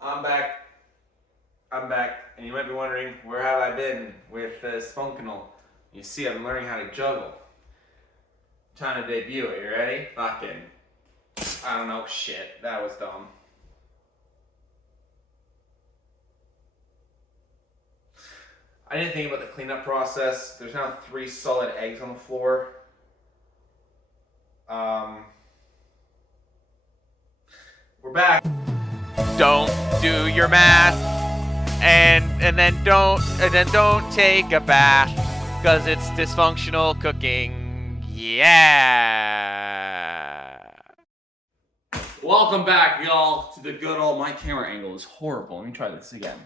I'm back. I'm back. And you might be wondering, where have I been with Dysfunctional? You see, I've been learning how to juggle. Time to debut it. You ready? Fucking. I don't know. Shit. That was dumb. I didn't think about the cleanup process. There's now 3 solid eggs on the floor. We're back. Don't do your math, and then don't take a bath, cause it's dysfunctional cooking. Yeah. Welcome back, y'all, to the good old. My camera angle is horrible. Let me try this again.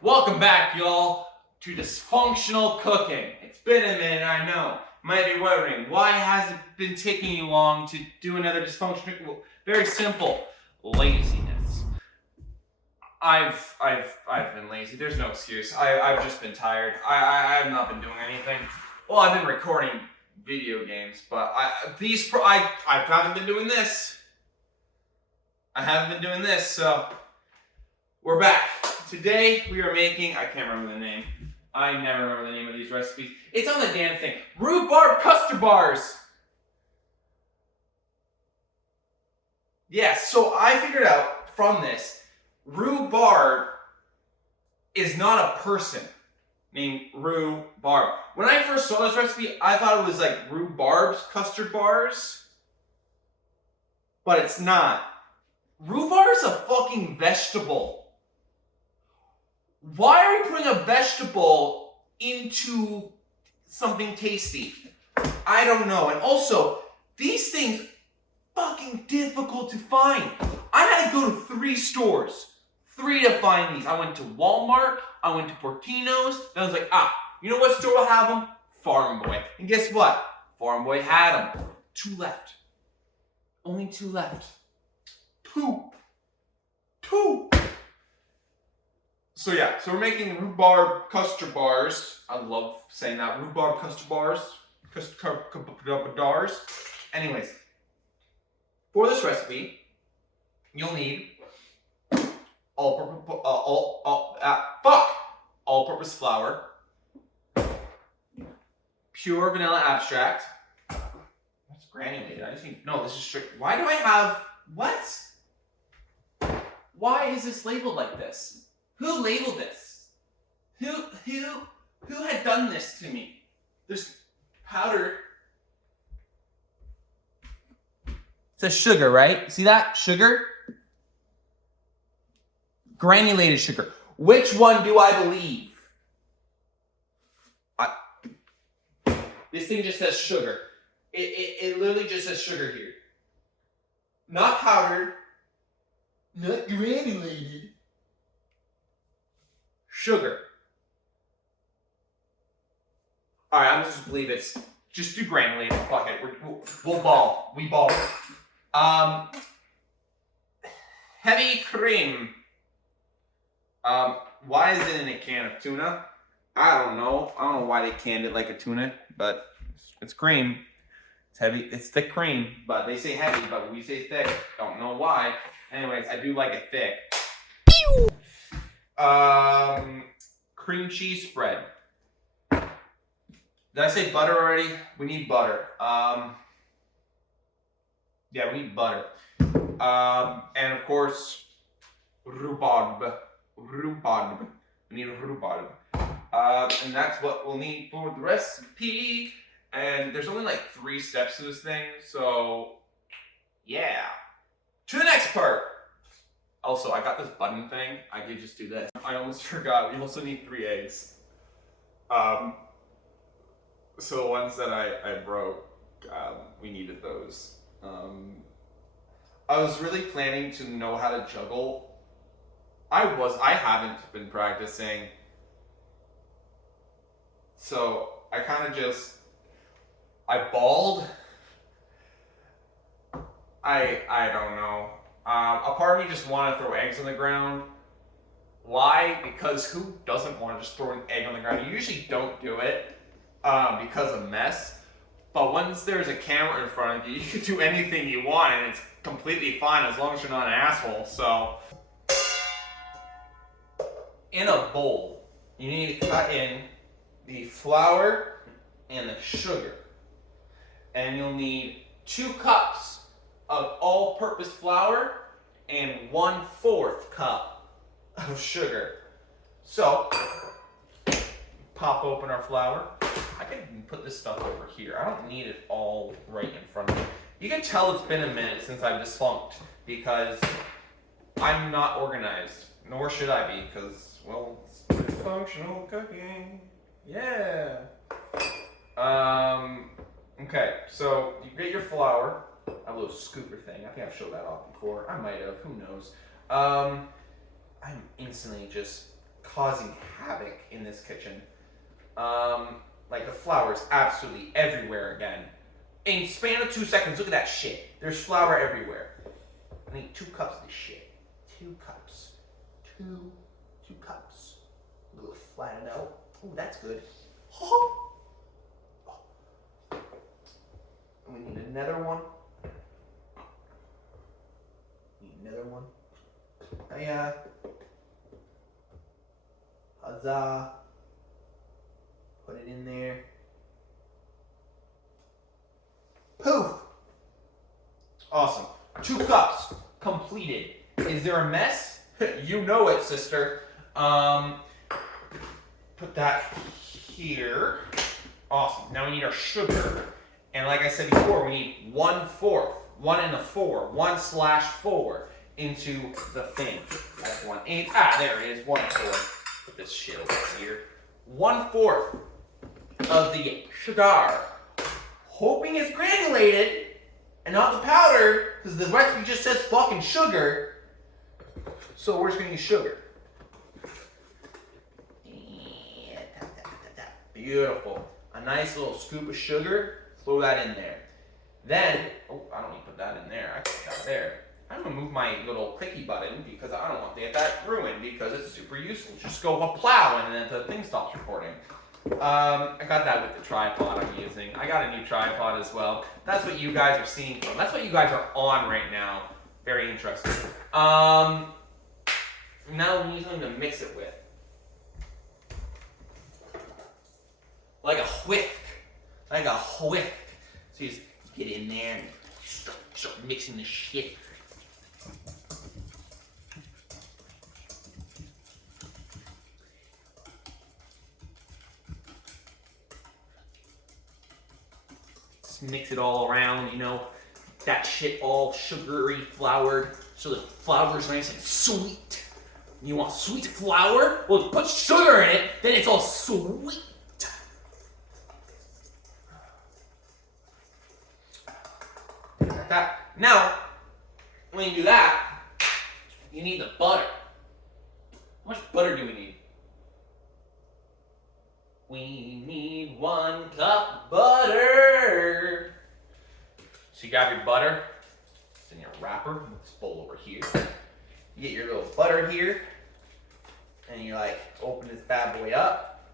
Welcome back, y'all, to Dysfunctional Cooking. It's been a minute, I know. You might be wondering, why has it been taking you long to do another dysfunctional? Well, very simple, laziness. I've been lazy. There's no excuse. I've just been tired. I have not been doing anything. Well, I've been recording video games, but I haven't been doing this. I haven't been doing this, so we're back. Today we are making, I can't remember the name. I never remember the name of these recipes. It's on the damn thing. Rhubarb custard bars. Yes, so I figured out from this, rhubarb is not a person named Rhubarb. When I first saw this recipe, I thought it was like rhubarb's custard bars, but it's not. Rhubarb is a fucking vegetable. Why are we putting a vegetable into something tasty? I don't know. And also, these things fucking difficult to find. I had to go to 3 stores. 3 to find these. I went to Walmart, I went to Portino's, and I was like, you know what store will have them? Farm Boy. And guess what? Farm Boy had them. 2 left. Only 2 left. 2. So yeah, so we're making rhubarb custard bars. I love saying that. Rhubarb custard bars. Anyways, for this recipe, you'll need all-purpose flour, pure vanilla extract. That's granulated. I just need, no, this is straight. Why do I have, what? Why is this labeled like this? Who labeled this? Who had done this to me? There's powder. It says sugar, right? See that? Sugar? Granulated sugar. Which one do I believe? This thing just says sugar. It literally just says sugar here. Not powdered. Not granulated. Sugar. Alright, I'm just believe it's just do granulated. Fuck it. We'll ball. We ball. Heavy cream. Why is it in a can of tuna? I don't know. I don't know why they canned it like a tuna, but it's cream. It's heavy. It's thick cream, but they say heavy, but we say thick. Don't know why. Anyways, I do like it thick. Pew! Cream cheese spread. Did I say butter already? We need butter. Yeah, we need butter. And of course, rhubarb. Rhubarb. We need rhubarb. And that's what we'll need for the recipe. And there's only like 3 steps to this thing, so yeah. To the next part. Also, I got this button thing. I could just do this. I almost forgot. We also need 3 eggs. So the ones that I broke, we needed those. I was really planning to know how to juggle. I haven't been practicing. So I kind of just, I balled. I don't know. A part of me just want to throw eggs on the ground. Why? Because who doesn't want to just throw an egg on the ground? You usually don't do it because of mess. But once there's a camera in front of you, you can do anything you want and it's completely fine as long as you're not an asshole. So, in a bowl, you need to cut in the flour and the sugar. And you'll need 2 cups of all-purpose flour and 1/4 cup of sugar. So, pop open our flour. I can put this stuff over here. I don't need it all right in front of me. You can tell it's been a minute since I've defunced because I'm not organized, nor should I be, because, well, it's dysfunctional cooking. Yeah. Okay, so you get your flour, a little scooper thing. I think I've showed that off before. I might have, who knows. I'm instantly just causing havoc in this kitchen. Like the flour is absolutely everywhere again. In span of 2 seconds, look at that shit. There's flour everywhere. I need 2 cups of this shit. 2 cups. Two cups. A little flattened out. Ooh, that's good. Oh. We need another one. Yeah. Huzzah. Put it in there. Poof! Awesome. 2 cups completed. Is there a mess? You know it, sister. Put that here. Awesome. Now we need our sugar. And like I said before, we need 1/4, 1 and a 4, 1/4 into the thing. That's 1/8. Ah, there it is, 1/4. Put this shit over here. 1/4 of the sugar. Hoping it's granulated and not the powder, because the recipe just says fucking sugar. So we're just gonna use sugar. Beautiful. A nice little scoop of sugar. Throw that in there. Then, oh, I don't need to put that in there. I can put that there. I'm gonna move my little clicky button because I don't want to get that ruined because it's super useful. Just go a plow and then the thing stops recording. I got that with the tripod I'm using. I got a new tripod as well. That's what you guys are seeing from. That's what you guys are on right now. Very interesting. Now we need something to mix it with. Like a whisk. Like a whisk. So you just get in there and start mixing the shit. Just mix it all around, you know. That shit all sugary, floured, so the flour's nice and sweet. You want sweet flour? Well, put sugar in it, then it's all sweet. Like that. Now, when you do that, you need the butter. How much butter do we need? We need 1 cup butter. So you grab your butter, it's in your wrapper, this bowl over here. You get your little butter here, and you like open this bad boy up.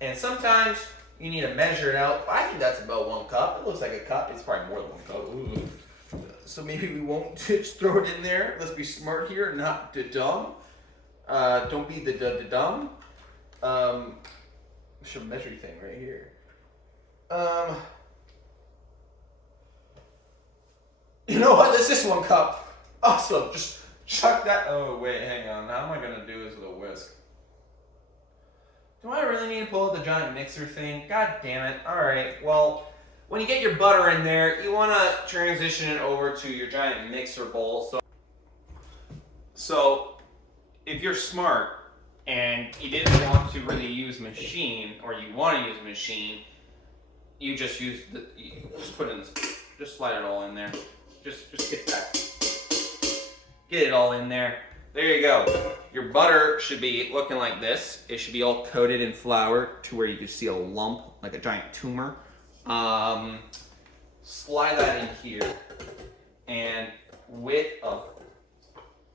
And sometimes you need to measure it out. I think that's about 1 cup. It looks like a cup. It's probably more than 1 cup. Ooh. So maybe we won't just throw it in there. Let's be smart here, not dumb. Don't be the dumb. Should measure thing right here. You know what? This is 1 cup. Awesome. Just chuck that. Oh wait, hang on. How am I gonna do this with a whisk? Do I really need to pull out the giant mixer thing? God damn it. Alright, well, when you get your butter in there, you want to transition it over to your giant mixer bowl. So, if you're smart and you didn't want to really use machine, or you want to use machine, you just use just put in this, just slide it all in there. Just get that. Get it all in there. There you go. Your butter should be looking like this. It should be all coated in flour to where you can see a lump, like a giant tumor. Slide that in here, and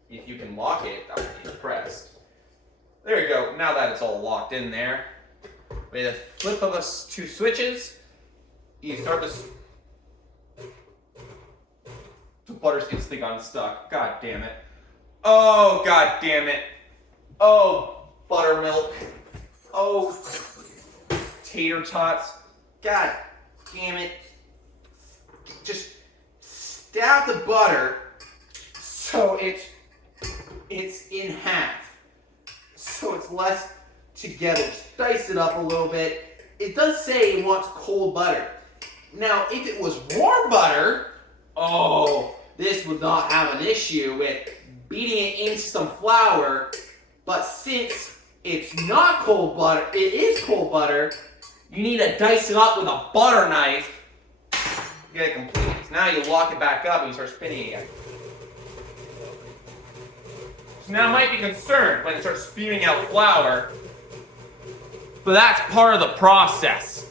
if you can lock it, I would be impressed. There you go. Now that it's all locked in there, with a flip of 2 switches, You start this. The butter's instantly gone stuck. God damn it. Oh, god damn it. Oh, buttermilk. Oh, tater tots. God damn it. Just stab the butter so it's in half. So it's less together. Just dice it up a little bit. It does say it wants cold butter. Now, if it was warm butter, oh, this would not have an issue with beating it into some flour. But since it's not cold butter, it is cold butter, you need to dice it up with a butter knife to get it complete. So now you lock it back up and you start spinning again. So now I might be concerned when it starts spewing out flour, but that's part of the process.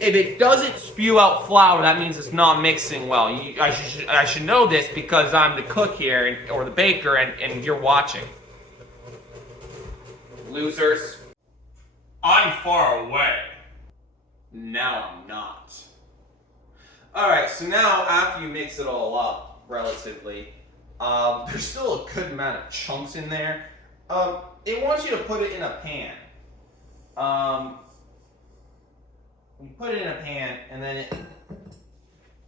If it doesn't spew out flour, that means it's not mixing well. I should know this because I'm the cook here, or the baker, and you're watching. Losers. I'm far away. Now I'm not. Alright, so now after you mix it all up, relatively, there's still a good amount of chunks in there. It wants you to put it in a pan. You put it in a pan, and then it,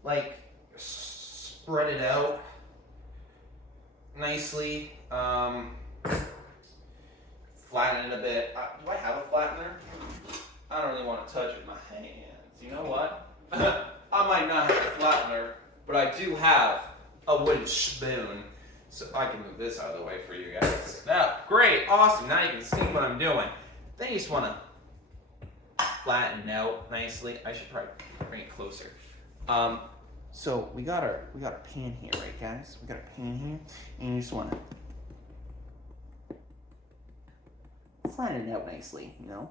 like, spread it out nicely. Flatten it a bit. Do I have a flattener? I don't really want to touch it with my hands. You know what? I might not have a flattener, but I do have a wooden spoon. So I can move this out of the way for you guys. Now, great, awesome. Now you can see what I'm doing. Then you just want to flatten it out nicely. I should probably bring it closer. So we got our pan here, right, guys? We got our pan here, and you just want to flatten it out nicely, you know.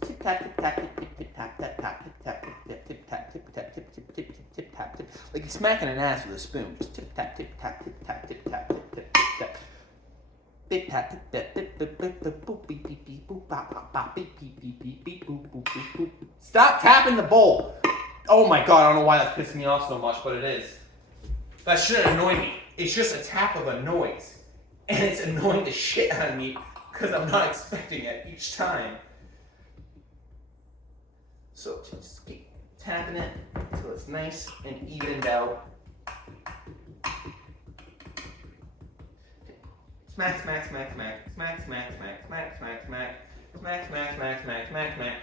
Tip tap tip tap tip tip tip tap tap tap tip tap tip tip tap tip tap tip tip tip tip tap tip, like you're smacking an ass with a spoon. Just tip tap tip tap tip tap tip tap tip tip tap. Bip tap tip tap tip tip tip tip boop beep beep beep boop bop bop bop beep beep beep beep beep boop boop boop boop. Stop tapping the bowl. Oh my god, I don't know why that's pissing me off so much, but it is. That shouldn't annoy me. It's just a tap of a noise, and it's annoying the shit out of me because I'm not expecting it each time. So just keep tapping it until it's nice and evened out. Smack, smack, smack, smack, smack, smack, smack, smack, smack, smack, smack, smack, smack, smack, smack, smack.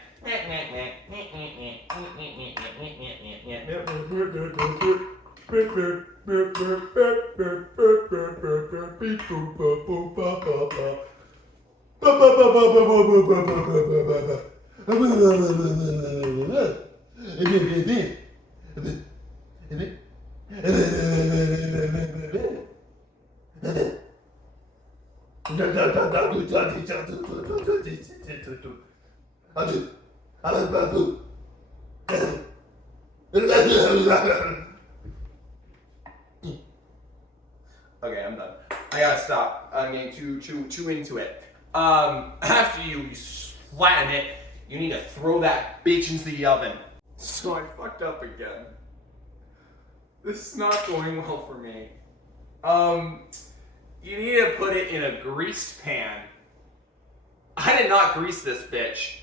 Okay, I'm done. I gotta stop. I'm getting too into it. After you flatten it, you need to throw that bitch into the oven. So I fucked up again. This is not going well for me. You need to put it in a greased pan. I did not grease this bitch.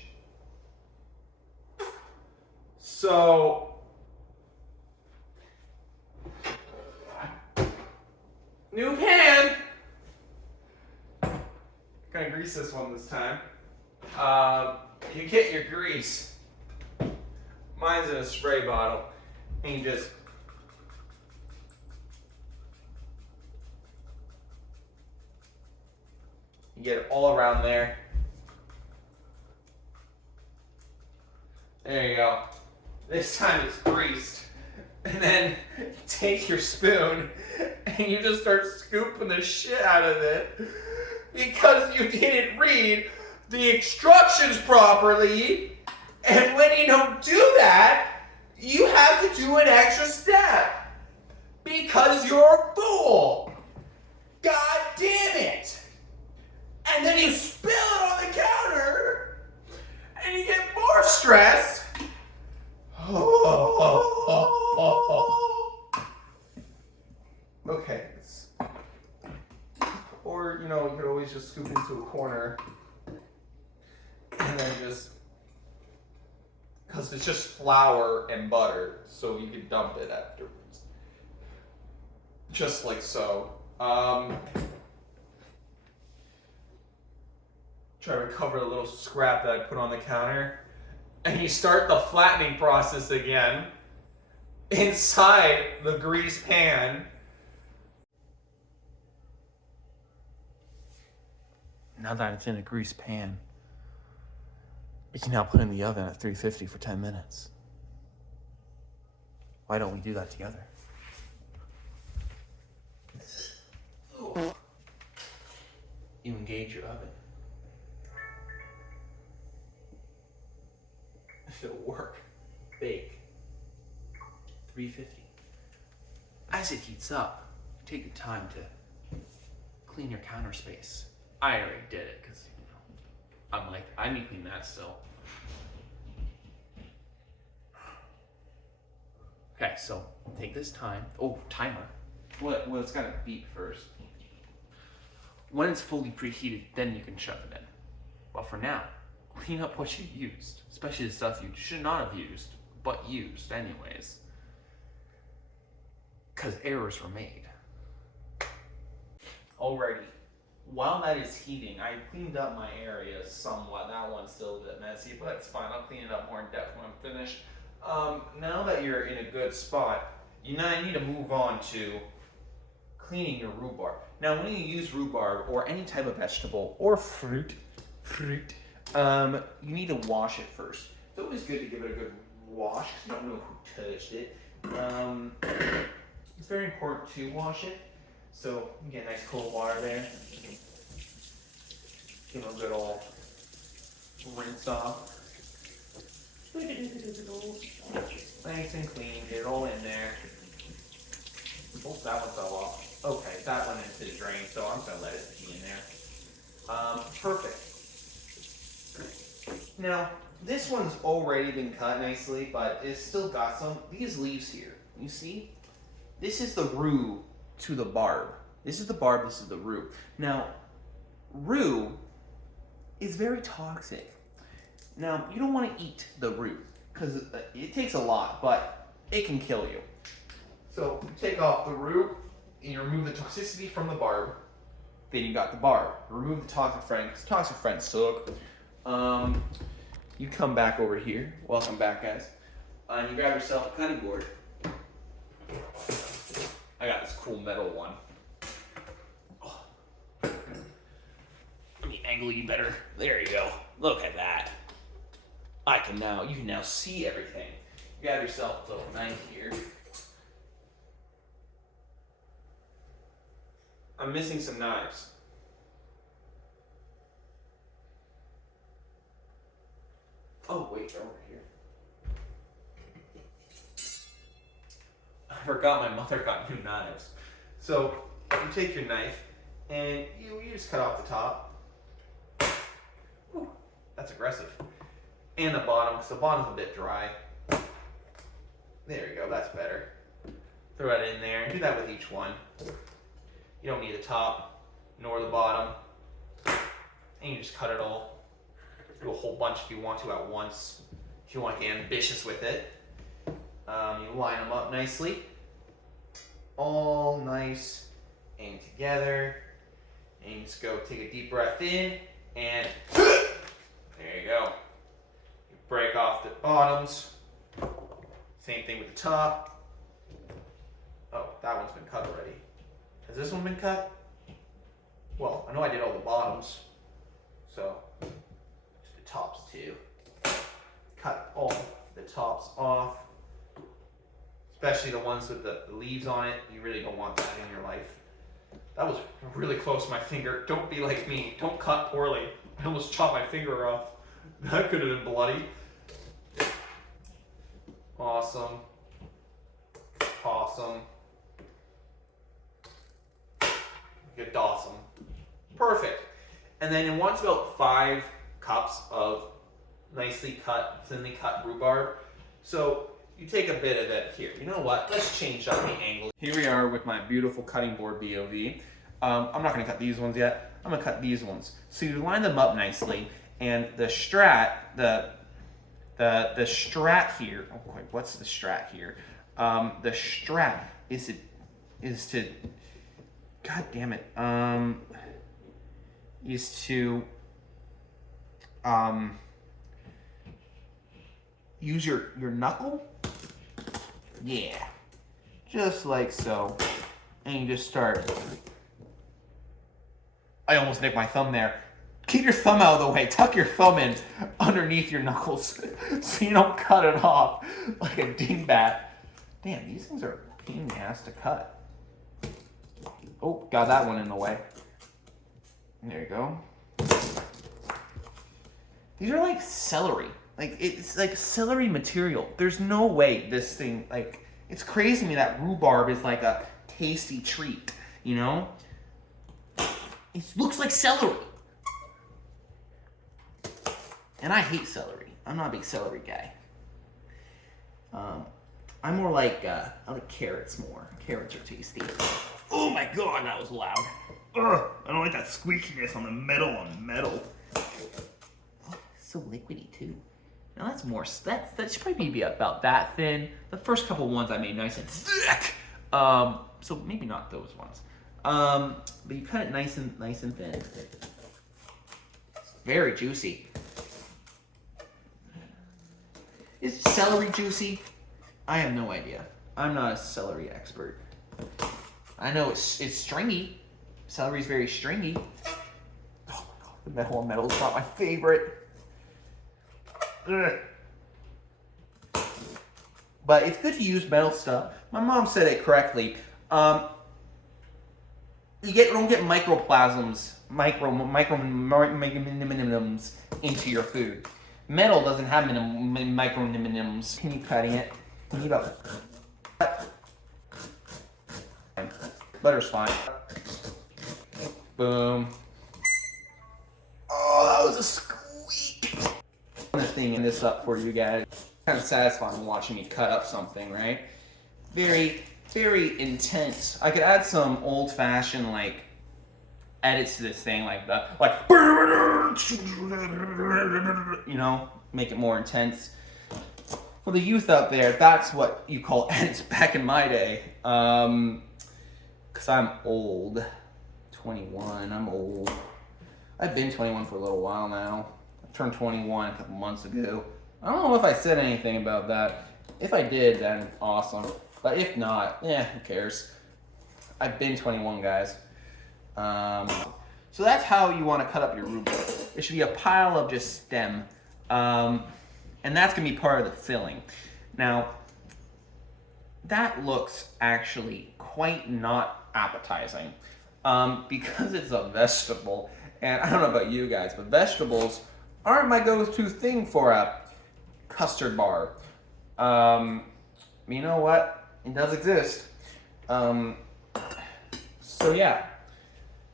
So, new pan. Gonna grease this one this time. You get your grease. Mine's in a spray bottle, and you just get it all around there. There you go. This time it's greased. And then you take your spoon and you just start scooping the shit out of it because you didn't read the instructions properly. And when you don't do that, you have to do an extra step because you're a fool. God damn it. And then you spill it on the counter and you get more stressed. Oh. Or, you know, you could always just scoop into a corner and then just, because it's just flour and butter, so you can dump it afterwards. Just like so. Try to cover a little scrap that I put on the counter. And you start the flattening process again inside the grease pan. Now that it's in a grease pan, we can now put it in the oven at 350 for 10 minutes. Why don't we do that together? You engage your oven. It'll work. Bake. 350. As it heats up, take the time to clean your counter space. I already did it because, you know, I need to clean that still. Okay, so take this time. Oh, timer. Well, it's got to beep first. When it's fully preheated, then you can shove it in. But for now, clean up what you used, especially the stuff you should not have used, but used anyways. Because errors were made. Alrighty. While that is heating, I cleaned up my area somewhat. That one's still a bit messy, but it's fine. I'll clean it up more in depth when I'm finished. Now that you're in a good spot, you now need to move on to cleaning your rhubarb. Now, when you use rhubarb or any type of vegetable or fruit, you need to wash it first. It's always good to give it a good wash because you don't know who touched it. It's very important to wash it. So you get nice cold water there. Give it a good old rinse off. Nice and clean, get it all in there. Oh, that one fell off. Okay, that went into the drain, so I'm gonna let it be in there. Perfect. Now, this one's already been cut nicely, but it's still got these leaves here. You see? This is the root to the barb. This is the barb, this is the root. Now, root is very toxic. Now, you don't want to eat the root because it takes a lot, but it can kill you. So, you take off the root and you remove the toxicity from the barb. Then you got the barb. Remove the toxic friend because toxic friends suck. You come back over here. Welcome back, guys. And you grab yourself a cutting board. I got this cool metal one. Oh. Let me angle you better. There you go. Look at that. You can now see everything. You got yourself a little knife here. I'm missing some knives. Oh, wait, they're over here. I forgot my mother got new knives. So, you take your knife and you just cut off the top. Ooh, that's aggressive. And the bottom, because the bottom's a bit dry. There you go, that's better. Throw it in there, and do that with each one. You don't need the top, nor the bottom. And you just cut it all. Do a whole bunch if you want to at once. If you want to get ambitious with it. You line them up nicely. All nice and together. And you just go take a deep breath in and there you go. You break off the bottoms. Same thing with the top. Oh, that one's been cut already. Has this one been cut? Well, I know I did all the bottoms. So, just the tops too. Cut all the tops off. Especially the ones with the leaves on it. You really don't want that in your life. That was really close to my finger. Don't be like me. Don't cut poorly. I almost chopped my finger off. That could have been bloody. Awesome. Awesome. Get awesome. Perfect. And then it wants about 5 cups of nicely cut, thinly cut rhubarb. So you take a bit of it here. You know what? Let's change up the angle. Here we are with my beautiful cutting board BOV. I'm not gonna cut these ones yet. I'm gonna cut these ones. So you line them up nicely, and the strat, the strat here. Oh wait, what's the strat here? The strat is to, God damn it, is to use your knuckle. Yeah, just like so, and you just start. I almost nicked my thumb there. Keep your thumb out of the way. Tuck your thumb in underneath your knuckles so you don't cut it off like a dingbat. Damn, these things are a pain in the ass to cut. Oh, got that one in the way. There you go. These are like celery. Like, it's like celery material. There's no way this thing, like, it's crazy to me that rhubarb is like a tasty treat, you know? It looks like celery. And I hate celery. I'm not a big celery guy. I'm more like, I like carrots more. Carrots are tasty. Oh my God, that was loud. Ugh, I don't like that squeakiness on the metal on metal. Oh, it's so liquidy too. Now that's more, that should probably be about that thin. The first couple ones I made nice and thick. So maybe not those ones. But you cut it nice and thin. It's very juicy. Is celery juicy? I have no idea. I'm not a celery expert. I know it's stringy. Celery's very stringy. Oh my God, the metal on metal is not my favorite. Ugh. But it's good to use metal stuff. My mom said it correctly. You don't get microplasms, microminimums into your food. Metal doesn't have microminimums. Can you cutting it? Can you go? Butter's fine. Boom. Oh, that was a squeak. This thing and this up for you guys. Kind of satisfying watching me cut up something, right? Very, very intense. I could add some old-fashioned like edits to this thing, like you know, make it more intense. For the youth out there, that's what you call edits back in my day. Cause I'm old. 21, I'm old. I've been 21 for a little while now. I turned 21 a couple months ago. I don't know if I said anything about that. If I did, then awesome. But if not, who cares? I've been 21, guys. So that's how you want to cut up your rhubarb. It should be a pile of just stem. And that's going to be part of the filling. Now, that looks actually quite not appetizing. Because it's a vegetable. And I don't know about you guys, but vegetables aren't my go-to thing for a custard bar. You know what? It does exist. So yeah,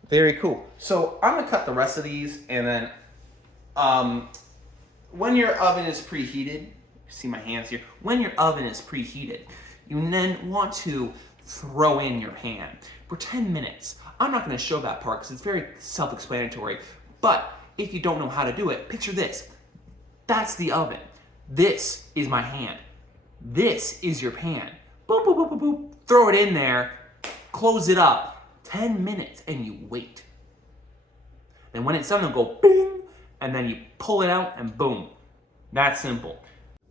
very cool. So I'm gonna cut the rest of these, and then when your oven is preheated, see my hands here. When your oven is preheated, you then want to throw in your pan for 10 minutes. I'm not gonna show that part because it's very self-explanatory, but if you don't know how to do it, picture this. That's the oven. This is my hand. This is your pan. Boop, boop, boop, boop, boop. Throw it in there, close it up, 10 minutes, and you wait. Then when it's done, it'll go bing, and then you pull it out, and boom. That's simple.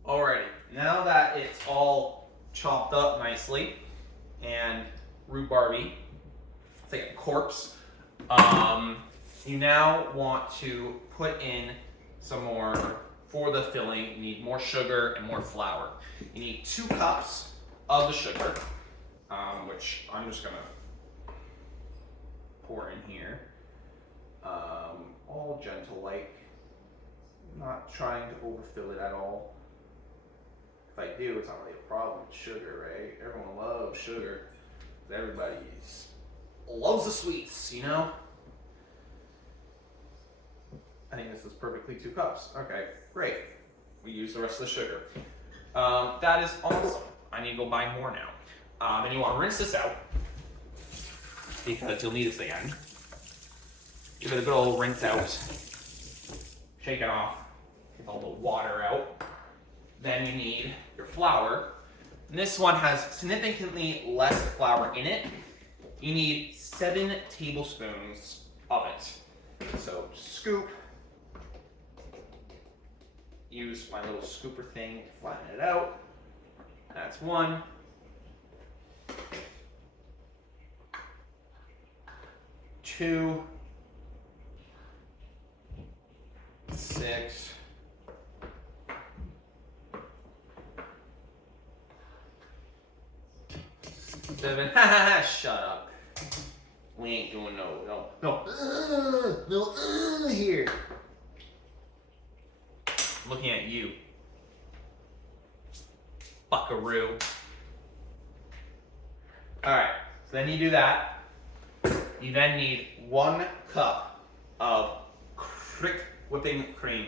Alrighty, now that it's all chopped up nicely and rhubarby, it's like a corpse, you now want to put in some more. For the filling, you need more sugar and more flour. You need 2 cups of the sugar, which I'm just gonna pour in here. All gentle like, not trying to overfill it at all. If I do, it's not really a problem with sugar, right? Everyone loves sugar. Everybody loves the sweets, you know? I think this is perfectly 2 cups. Okay, great. We use the rest of the sugar. That is awesome. I need to go buy more now. And you want to rinse this out. because you'll need this again. Give it a good old rinse out. Shake it off. Get all the water out. Then you need your flour. And this one has significantly less flour in it. You need 7 tablespoons of it. So scoop. Use my little scooper thing to flatten it out. That's 1. 2. 6. 7. Shut up. We ain't doing no here. I'm looking at you, buckaroo. All right, so then you do that. You then need 1 cup of quick whipping cream.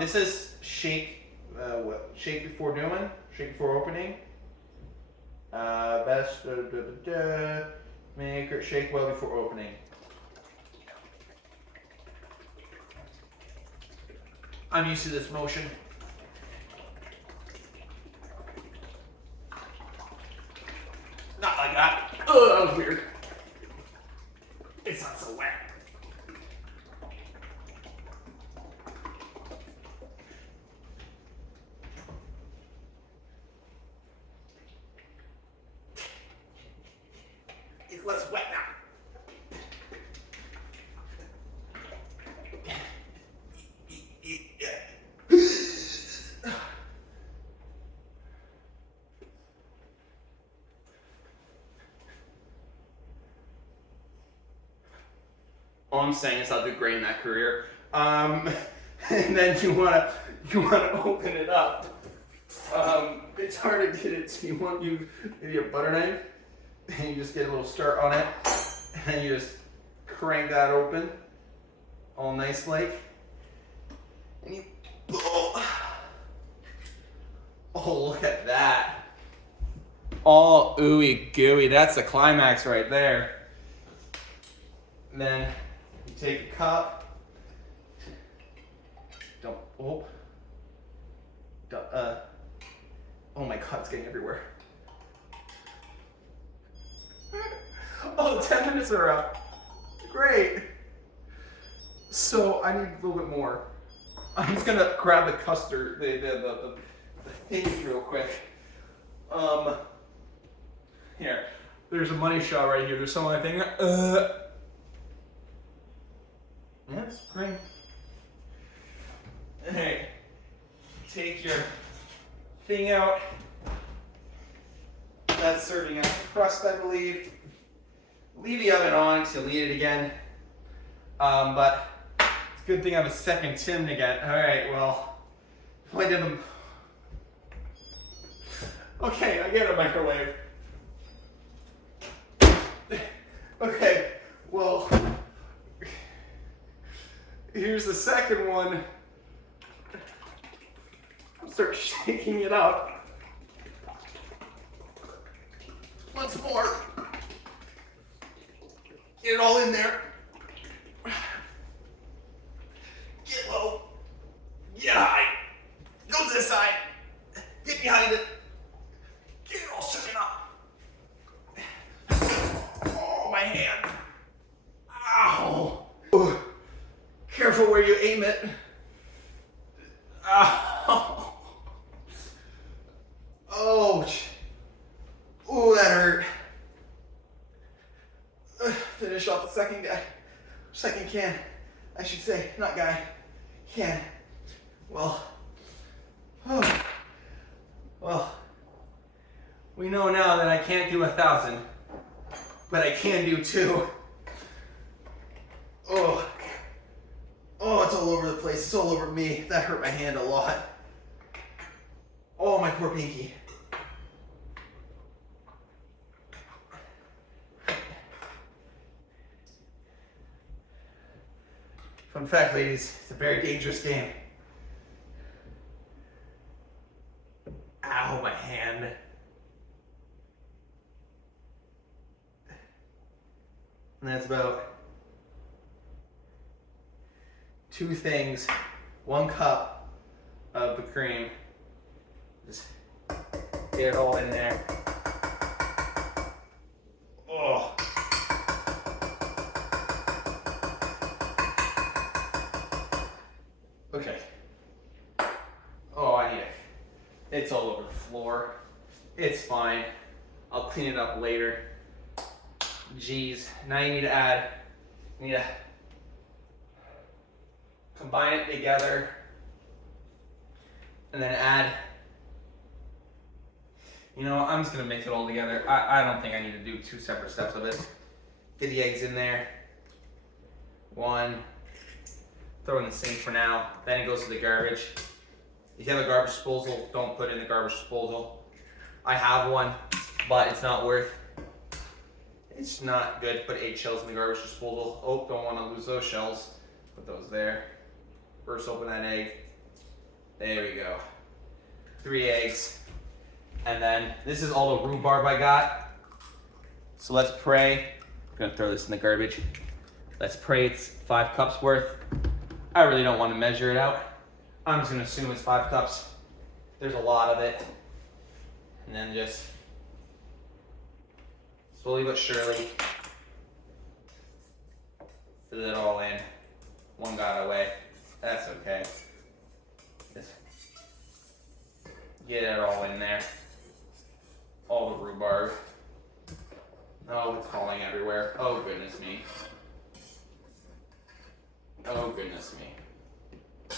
This is shake before doing, shake before opening. Best make or shake well before opening. I'm used to this motion. Not like that. Oh, that was weird. It's not so wet. It's less wet now. All I'm saying is I'll do great in that career. And then you wanna open it up. It's hard to get it, so you want to use maybe a butter knife, and you just get a little start on it, and then you just crank that open, all nice like, and you oh, look at that. All ooey gooey. That's the climax right there. And then you take a cup. Oh my God, it's getting everywhere. Oh, 10 minutes are up. Great. So I need a little bit more. I'm just gonna grab the custard, the thing real quick. Here. There's a money shot right here. There's some other thing. That's great. Hey, take your thing out. That's serving as crust, I believe. Leave the oven on because you'll need it again. But it's a good thing I have a second tin to get. All right, well, I did them. Okay, I get a microwave. Okay, well, here's the second one. I'll start shaking it up. Once more. Get it all in there. Get low. Get high. Go to the side. Get behind it. Get it all shaken up. Oh, my hand. Ow. Oh. Careful where you aim it. Ow. Oh. Oh, that hurt. Finish off the second can, I should say, not guy, can. Well, we know now that I can't do 1,000, but I can do 2. Oh, it's all over the place. It's all over me. That hurt my hand a lot. Oh, my poor pinky. Fun fact, ladies, it's a very dangerous game. Ow, my hand. about 2 things, 1 cup of the cream. Just get it all in there. Oh. Okay. Oh, I need it. It's all over the floor. It's fine. I'll clean it up later. Jeez. Now you need to combine it together and then add, you know, I'm just gonna mix it all together. I don't think I need to do 2 separate steps of it. Get the eggs in there. 1, throw in the sink for now, then it goes to the garbage. If you have a garbage disposal, don't put it in the garbage disposal. I have one, but it's not good to put eggshells in the garbage disposal. Oh, don't want to lose those shells. Put those there. First open that egg. There we go. 3 eggs. And then this is all the rhubarb I got. So let's pray. I'm gonna throw this in the garbage. Let's pray it's 5 cups worth. I really don't want to measure it out. I'm just gonna assume it's 5 cups. There's a lot of it. And then just slowly but surely fill it all in. 1 got away. That's okay. Just get it all in there. All the rhubarb. Oh, it's falling everywhere. Oh, goodness me. Oh, goodness me.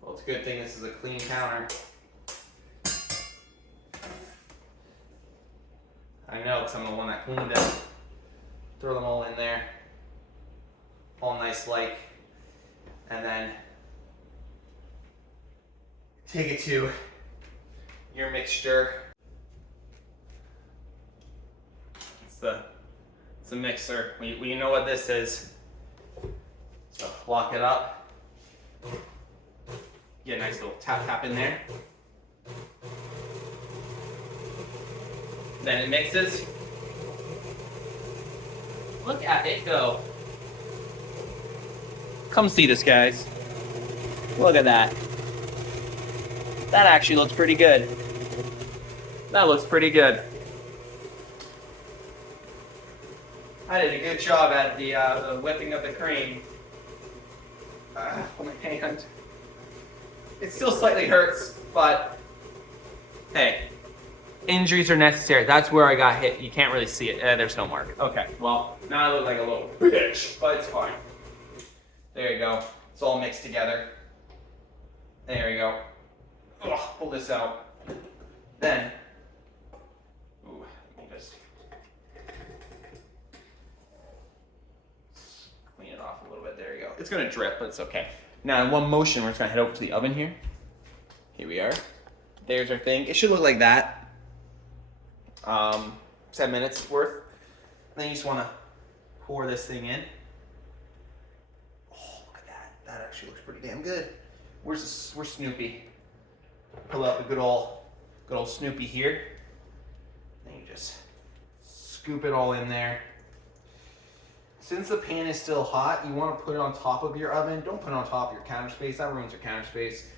Well, it's a good thing this is a clean counter. I know, because I'm the one that cleaned it. Throw them all in there. All nice like. And then take it to your mixture. It's a mixer. We know what this is. So lock it up. Get a nice little tap in there. Then it mixes. Look at it go. Come see this, guys. Look at that. That actually looks pretty good. That looks pretty good. I did a good job at the whipping of the cream. My hand. It still slightly hurts, but hey, injuries are necessary. That's where I got hit. You can't really see it. There's no mark. Okay, well, now I look like a little bitch, but it's fine. There you go. It's all mixed together. There you go. Ugh, pull this out. Then, ooh, let me just clean it off a little bit. There you go. It's gonna drip, but it's okay. Now in one motion, we're just gonna head over to the oven here. Here we are. There's our thing. It should look like that. 7 minutes worth. Then you just wanna pour this thing in. Oh, look at that. That actually looks pretty damn good. Where's Snoopy? Pull out the good old Snoopy here. Then you just scoop it all in there. Since the pan is still hot, you want to put it on top of your oven. Don't put it on top of your counter space. That ruins your counter space.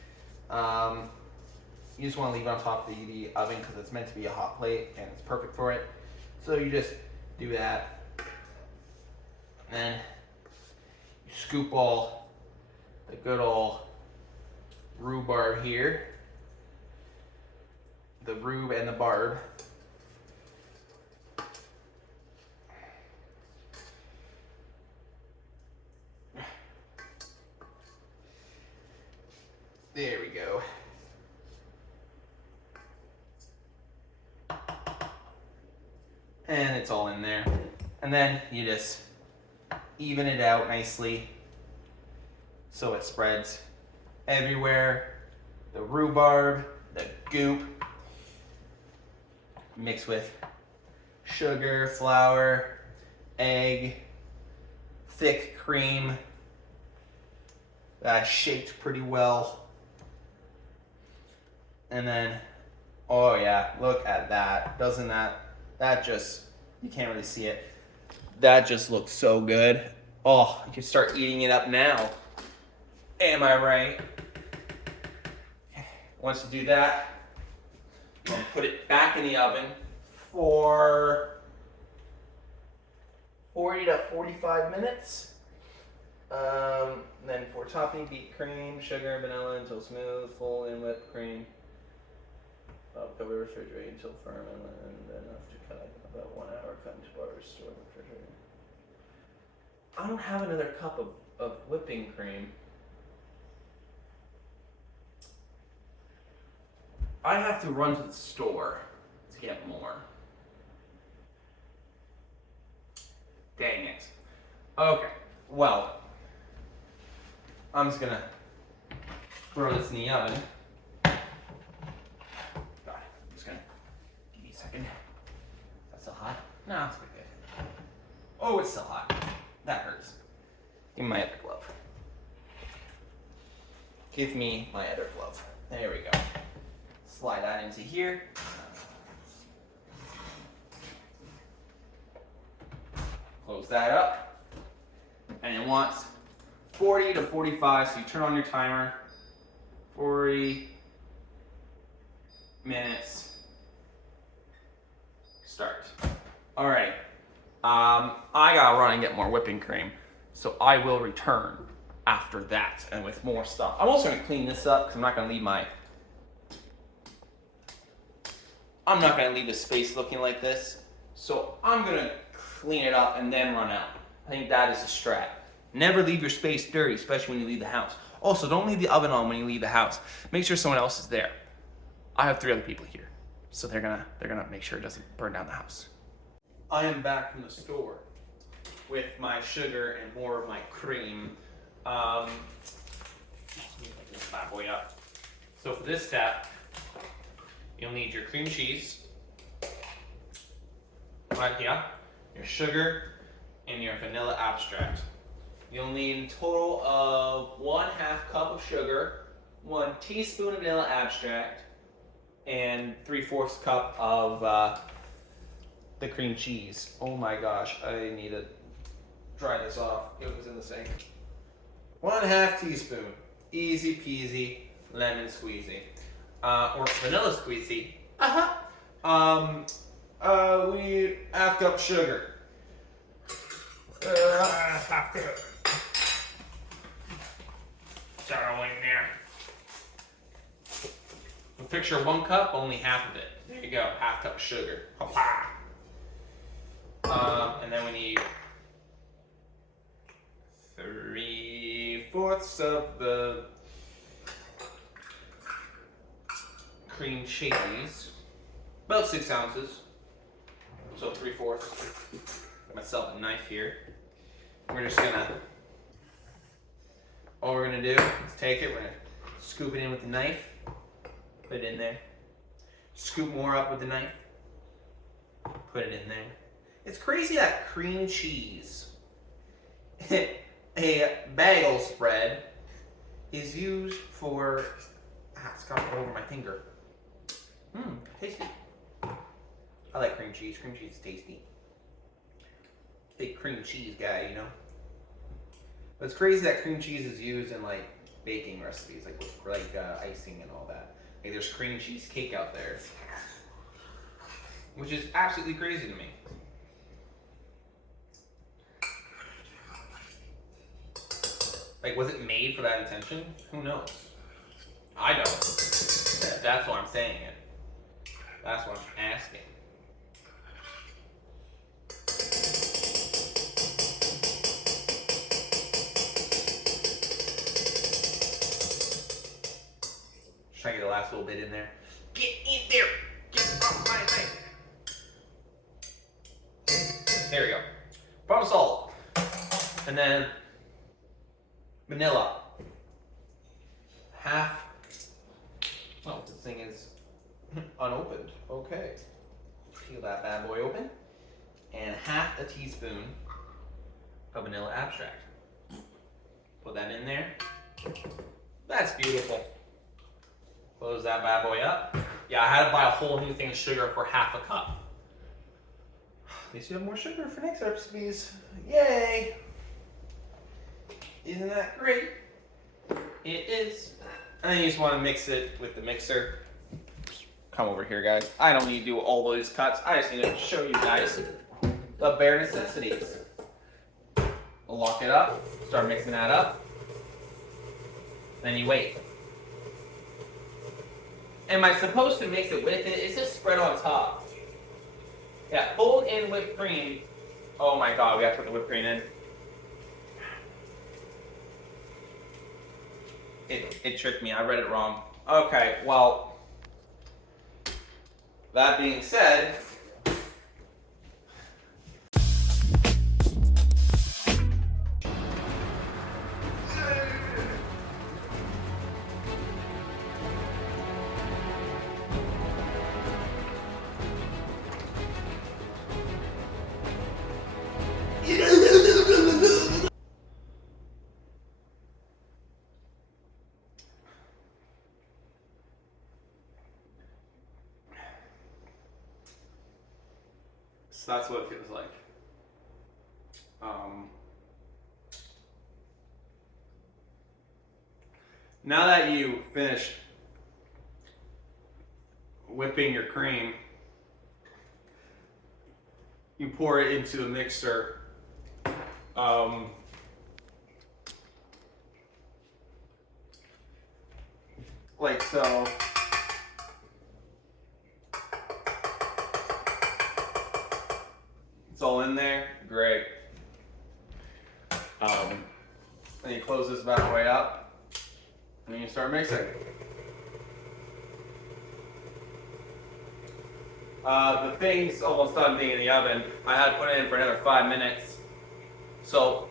You just want to leave it on top of the oven because it's meant to be a hot plate and it's perfect for it. So you just do that. And then you scoop all the good old rhubarb here. The rube and the barb. There we go. And it's all in there. And then you just even it out nicely so it spreads everywhere. The rhubarb, the goop, mixed with sugar, flour, egg, thick cream, shaked pretty well. And then, oh yeah, look at that. Doesn't that just, you can't really see it. that just looks so good. Oh, you can start eating it up now. Am I right? Once you do that, you're gonna put it back in the oven for 40 to 45 minutes. Then for topping, beat cream, sugar, vanilla until smooth, full in whipped cream. Cover refrigerate until firm and enough to cut. About 1 hour, cut into bars, store in the refrigerator. I don't have another cup of whipping cream. I have to run to the store to get more. Dang it. Okay, well, I'm just gonna throw this in the oven. God, I'm just gonna, give me a second. That's still hot? No, it's pretty good. Oh, it's still hot. That hurts. Give me my other glove. Give me my other glove. There we go. Slide that into here. Close that up. And it wants 40 to 45, so you turn on your timer. 40 minutes. Start. Alright. I gotta run and get more whipping cream, so I will return after that and with more stuff. I'm also gonna clean this up because I'm not gonna leave the space looking like this. So I'm gonna clean it up and then run out. I think that is a strat. Never leave your space dirty, especially when you leave the house. Also, don't leave the oven on when you leave the house. Make sure someone else is there. I have 3 other people here, so they're gonna make sure it doesn't burn down the house. I am back from the store with my sugar and more of my cream. Let me pick this bad boy up. So for this step, you'll need your cream cheese, right here, your sugar, and your vanilla extract. You'll need a total of 1/2 cup of sugar, 1 teaspoon of vanilla extract, and 3/4 cup of the cream cheese. Oh my gosh, I need to dry this off. It was in the sink. 1/2 teaspoon. Easy peasy, lemon squeezy. Or vanilla squeezy. We 1/2 cup sugar. 1/2 cup. Throw in there. Picture 1 cup, only half of it. There you go, 1/2 cup sugar. And then we need 3/4 of the cream cheese, about 6 ounces, so 3/4. Got myself a knife here. We're just gonna, all we're gonna do is take it, we're gonna scoop it in with the knife, put it in there, scoop more up with the knife, put it in there. It's crazy that cream cheese, a bagel spread, is used for, it's got all over my finger. Tasty. I like cream cheese. Cream cheese is tasty. Big cream cheese guy, you know. But it's crazy that cream cheese is used in like baking recipes, like with icing and all that. Like there's cream cheese cake out there, which is absolutely crazy to me. Like, was it made for that intention? Who knows? I don't. That's why I'm saying it. That's what I'm asking. Just trying to get the last little bit in there. Get in there! Get off my knife! There we go. Problem solved. And then vanilla. Oh, this thing is unopened. Okay. Peel that bad boy open. And 1/2 teaspoon of vanilla extract. Put that in there. That's beautiful. Close that bad boy up. Yeah, I had to buy a whole new thing of sugar for 1/2 cup. least you have more sugar for next recipes. Yay! Isn't that great? It is. And then you just want to mix it with the mixer. Come over here, guys. I don't need to do all those cuts. I just need to show you guys the bare necessities. We'll lock it up, start mixing that up. Then you wait. Am I supposed to mix it with it? It's just spread on top. Yeah, fold in whipped cream. Oh my god, we have to put the whipped cream in. It tricked me. I read it wrong. Okay, well, that being said, so that's what it feels like. Now that you finished whipping your cream, you pour it into the mixer. Like so. It's all in there. Great. Then you close this bad way up, and then you start mixing. The thing's almost done being in the oven. I had to put it in for another 5 minutes. So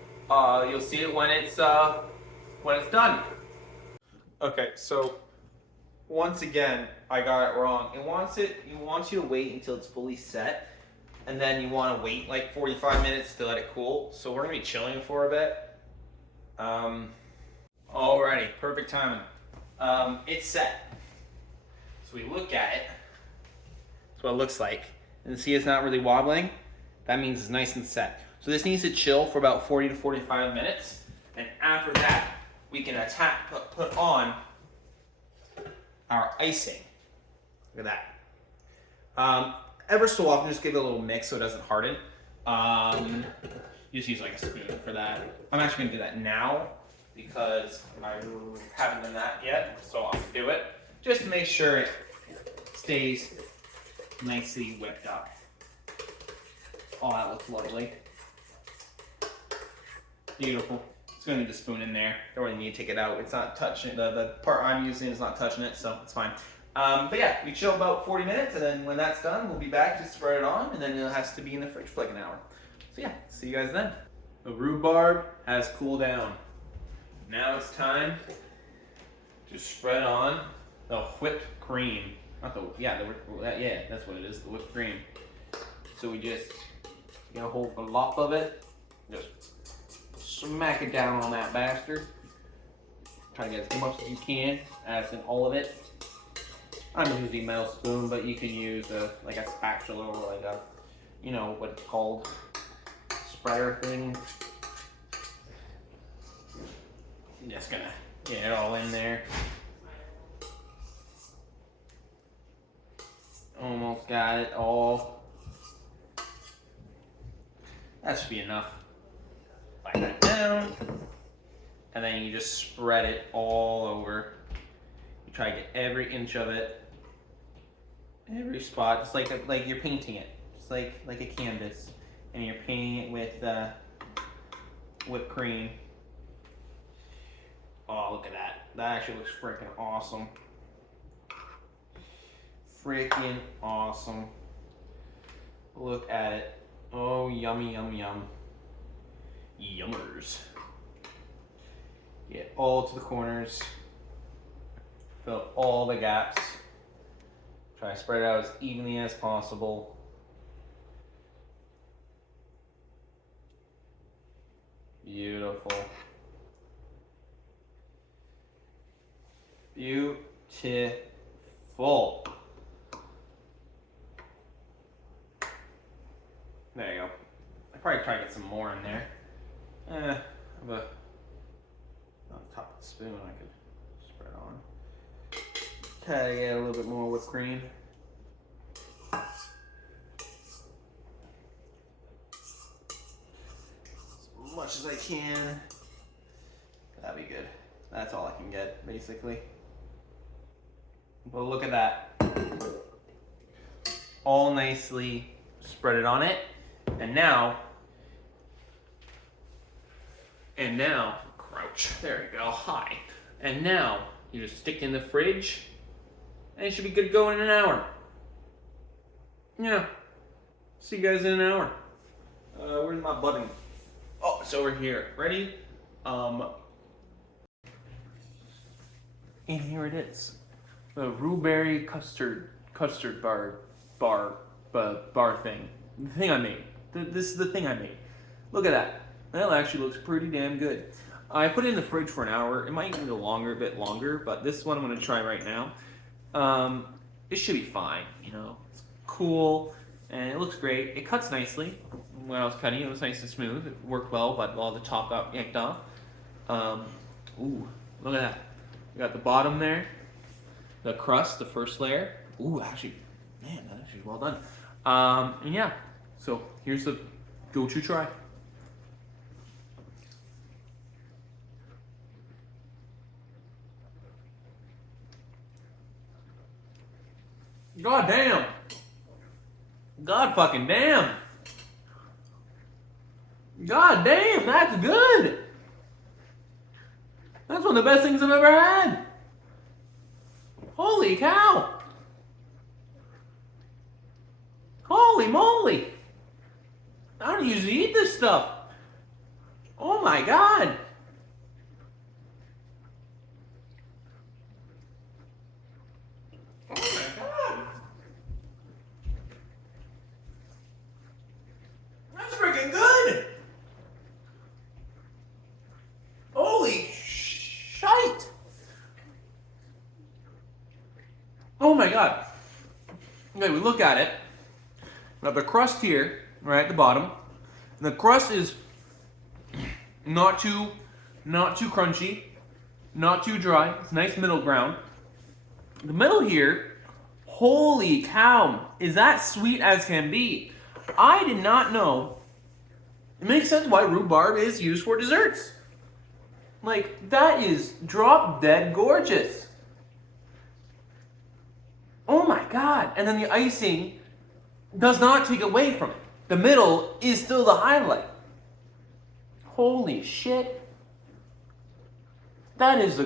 you'll see it when it's done. Okay, so once again, I got it wrong. It wants you to wait until it's fully set, and then you want to wait like 45 minutes to let it cool. So we're gonna be chilling for a bit. Alrighty, perfect timing. It's set. So we look at it. That's what it looks like. And see, it's not really wobbling. That means it's nice and set. So this needs to chill for about 40 to 45 minutes. And after that, we can put on our icing. Look at that. Ever so often, just give it a little mix so it doesn't harden. You just use like a spoon for that. I'm actually gonna do that now because I haven't done that yet. So I'll do it just to make sure it stays nicely whipped up. Oh, that looks lovely. Beautiful. It's gonna need the spoon in there. Don't really need to take it out. It's not touching it. The part I'm using is not touching it, so it's fine. But yeah, we chill about 40 minutes, and then when that's done, we'll be back to spread it on, and then it has to be in the fridge for like an hour. So yeah, see you guys then. The rhubarb has cooled down. Now it's time to spread on the whipped cream. Not the that's what it is, the whipped cream. So we just get a whole glop of it, just smack it down on that bastard. Try to get as much as you can, as in all of it. I'm using a metal spoon, but you can use like a spatula or like a, you know what it's called, spreader thing. I'm just gonna get it all in there. Almost got it all. That should be enough. Slide that down, and then you just spread it all over. You try to get every inch of it, every spot, just like you're painting it, just like a canvas, and you're painting it with whipped cream. Oh, look at that! That actually looks freaking awesome. Freaking awesome! Look at it. Oh, yummy, yum, yum. Yummers. Get all to the corners. Fill all the gaps. Try to spread it out as evenly as possible. Beautiful. Beautiful. There you go. probably try to get some more in there. On the top of the spoon I could spread on. Try to get a little bit more whipped cream. As much as I can. That'd be good. That's all I can get, basically. But look at that. All nicely spread it on it. And now, crouch. There we go. Hi. And now, you just stick in the fridge, and it should be good to go in an hour. Yeah. See you guys in an hour. Where's my button? Oh, it's over here. Ready? And here it is. The Rubarb custard bar thing. The thing I made. This is the thing I made. Look at that. That actually looks pretty damn good. I put it in the fridge for an hour. It might even go longer, a bit longer, but this one I'm gonna try right now. It should be fine, you know. It's cool, and it looks great. It cuts nicely. When I was cutting it, it was nice and smooth. It worked well, but all the top got yanked off. Ooh, look at that. We got the bottom there, the crust, the first layer. Ooh, actually, man, that's actually well done. And yeah, so here's the go-to try. God damn. God fucking damn. God damn, that's good. That's one of the best things I've ever had. Holy cow. Holy moly. I don't usually eat this stuff. Oh my God. Oh my God. That's freaking good. Holy shite. Oh my God. Okay, we look at it. We have the crust here, right at the bottom. And the crust is not too crunchy, not too dry. It's a nice middle ground. The middle here, holy cow, is that sweet as can be. I did not know. It makes sense why rhubarb is used for desserts. Like, that is drop dead gorgeous. Oh my God. And then the icing does not take away from it. The middle is still the highlight. Holy shit. That is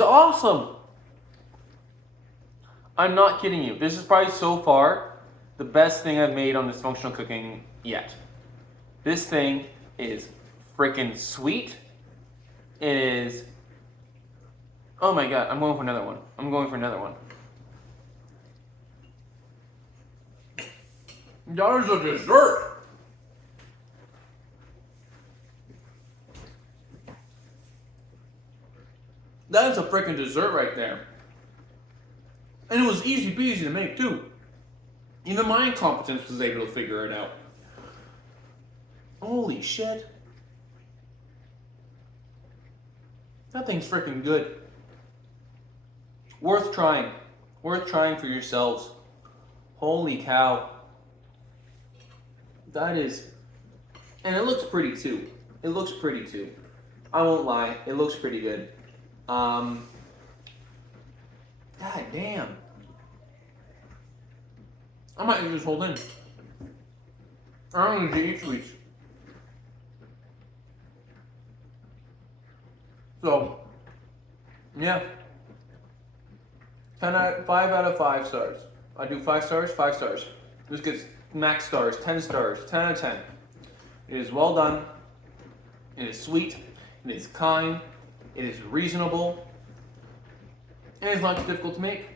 awesome. I'm not kidding you. This is probably so far the best thing I've made on Dysfunctional Cooking yet. This thing is freaking sweet. It is. Oh my God, I'm going for another one. That is a dessert. That is a freaking dessert right there. And it was easy peasy to make too. Even my incompetence was able to figure it out. Holy shit. That thing's freaking good. Worth trying. Worth trying for yourselves. Holy cow. That is... And it looks pretty too. I won't lie. It looks pretty good. God damn. I might use this whole thing. I'm gonna eat each of these. So, yeah. 5 out of 5 stars. I do 5 stars, 5 stars. This gets max stars, 10 stars, 10 out of 10. It is well done. It is sweet. It is kind. It is reasonable. And it's not too difficult to make.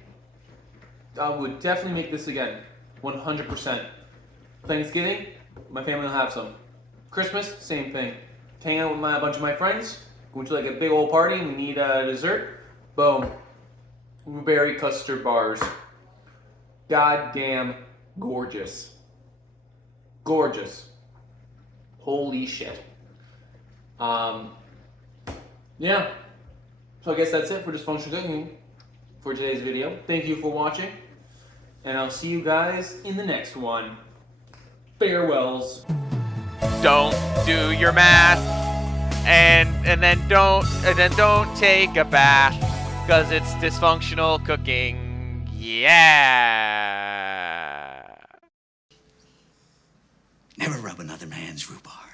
I would definitely make this again. 100%. Thanksgiving, my family will have some. Christmas, same thing. Hang out with a bunch of my friends. Go to like a big old party and we need a dessert. Boom. Blueberry custard bars. Goddamn gorgeous. Gorgeous. Holy shit. Yeah. So I guess that's it for Dysfunctional Cooking for today's video. Thank you for watching, and I'll see you guys in the next one. Farewells. Don't do your math, and then don't take a bath, cause it's dysfunctional cooking. Yeah. Never rub another man's rhubarb.